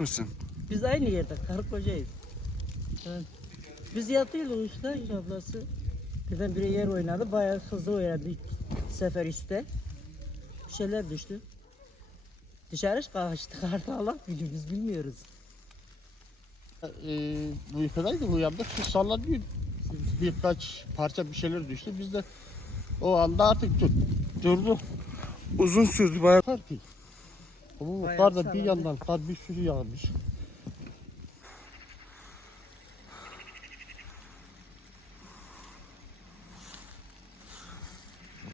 mısın? Biz aynı yerde karı kocayız. Evet. Biz yatıyorduk işte ablası. Birden biri yer oynadı. Bayağı hızlı oynadı sefer üstte. Bir şeyler düştü. Dışarı kaçtık artık Allah bilir biz bilmiyoruz. e, uykudaydı uyandık sallanıyor. Birkaç parça bir şeyler düştü. Biz de o anda artık dur, durdu. Uzun sürdü bayağı. Kar Ama Bayağı kar da bir yandan kar bir sürü yağmış.